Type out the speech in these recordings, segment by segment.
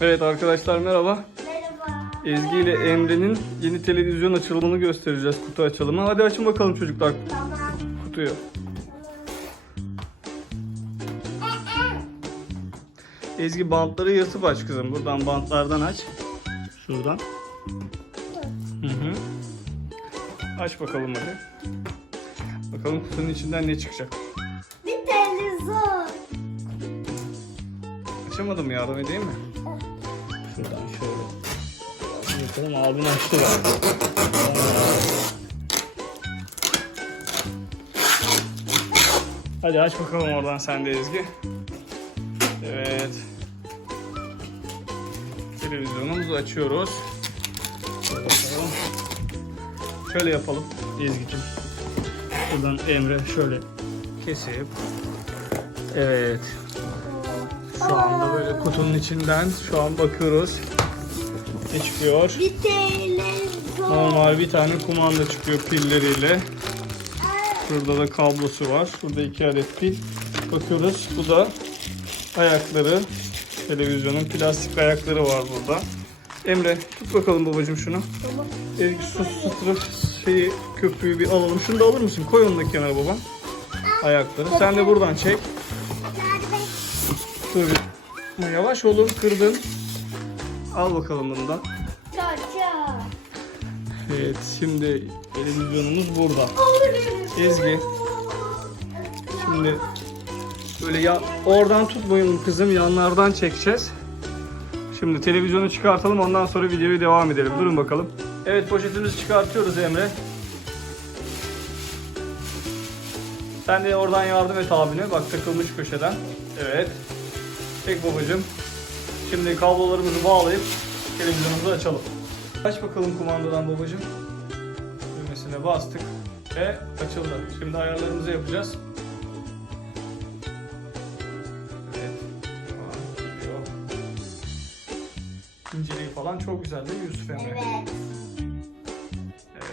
Evet arkadaşlar merhaba. Merhaba. Ezgi ile Emre'nin yeni televizyon açılımını göstereceğiz. Kutu açılımı. Hadi açın bakalım çocuklar Tamam. kutuyu. Ezgi bantları yırtıp aç kızım. Buradan bantlardan aç. Şuradan. Hı hı. Aç bakalım hadi. Bakalım kutunun içinden ne çıkacak. Bir televizyon. Açamadım yardım edeyim mi? Şuradan şöyle. Yapalım abim açtı bak. Hadi aç bakalım oradan sen de Ezgi. Evet. Televizyonumuzu açıyoruz. Bakalım. Şöyle yapalım Ezgi'cim. Buradan Emre şöyle kesip. Evet. Kutunun içinden şu an bakıyoruz. Ne çıkıyor? Bir televizyon. Normal bir tane kumanda çıkıyor pilleriyle. Burada da kablosu var. Burada iki adet pil. Bakıyoruz. Bu da ayakları. Televizyonun plastik ayakları var burada. Emre tut bakalım babacığım şunu. Tamam. E, su sıtırıp şeyi köpüğü bir alalım. Şunu da alır mısın? Koy onu da kenara baba. Ayakları. Sen de buradan çek. Dur bir. Ama Yavaş olun kırdın. Al bakalım bundan. Çaça. Evet şimdi televizyonumuz burada. Ezgi. Şimdi böyle ya oradan tutmayın kızım yanlardan çekeceğiz. Şimdi televizyonu çıkartalım ondan sonra videoya devam edelim. Durun bakalım. Evet poşetimizi çıkartıyoruz Emre. Sen de oradan yardım et abine. Bak takılmış köşeden. Evet. Çek babacığım. Şimdi kablolarımızı bağlayıp televizyonumuzu açalım. Aç bakalım kumandadan babacığım. Düğmesine bastık ve açıldı. Şimdi ayarlarımızı yapacağız. Evet. İnceliği falan çok güzel değil mi Yusuf Emre?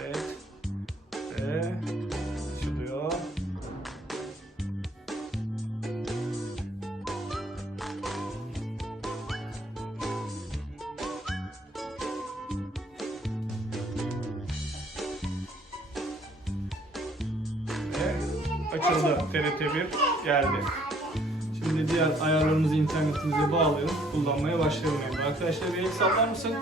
Evet. Evet. Ve açıldı. TRT1 geldi. Şimdi diğer ayarlarımızı internetimize bağlayalım. Kullanmaya başlayalım. Arkadaşlar bir el sallar mısın?